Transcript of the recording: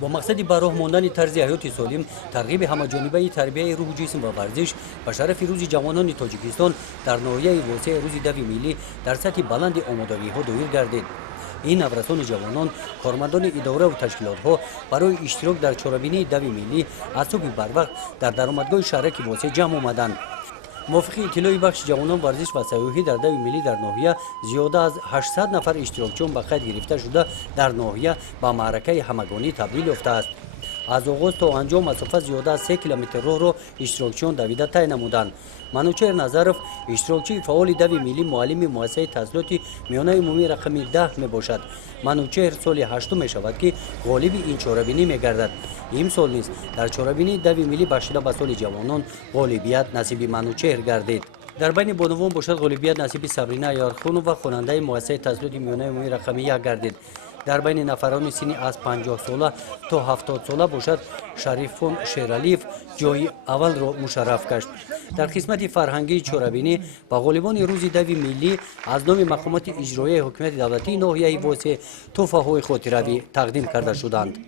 با مقصد براه ماندن طرز حیات سالم ترغیب همه‌جانبه تربیت روح جسم و ورزش به شرف روز جوانان تاجیکستان در ناحیه واسع روز دوی ملی در سطح بلند آمادگی‌ها دایر گردید. این نورسان جوانان کارمندان اداره و تشکیلات‌ها برای اشتراک در چهاربینی دوی ملی از صبح بروقت در درآمدگاه شهرک واسع جمع آمدند. موافق اطلاع بخش جوانان ورزش و سیاحی در دوی ملی در ناحیه زیاده از 800 نفر اشتراکچیان به قید گرفته شده در ناحیه به معرکه همگانی تبدیل یافته است. از آغاز تا انجام مسافت زیاده از 3 کیلومتر راه را اشتراکچیان دویده طی نمودند. منوچهر نظرов اشتراکچی فعال دوی ملی معلم مؤسسه تحصیلات میانه عمومی رقم 10 می باشد. منوچهر سال 8 می شود که غالب این چهاربینی می گردد. این سال نیز در چهاربینی دوی ملی بخشیده به سال جوانان غالبیت نصیب منوچهر گردید. در بین بانوان باشد غالبیت نصیب صبرینا یارخون و خواننده مؤسسه تحصیلات میانه عمومی رقم 1 گردید. در بین نفران سنی از 50 ساله تا 70 ساله باشد شریفون شیرالیف جای اول را مشرف گشت. در قسمت فرهنگی چهاربینی با غالبان روز دوی ملی از نام مقامات اجرایی حکومت دولتی ناحیه واسع تحفه‌های خاطروی تقدیم کرده شدند.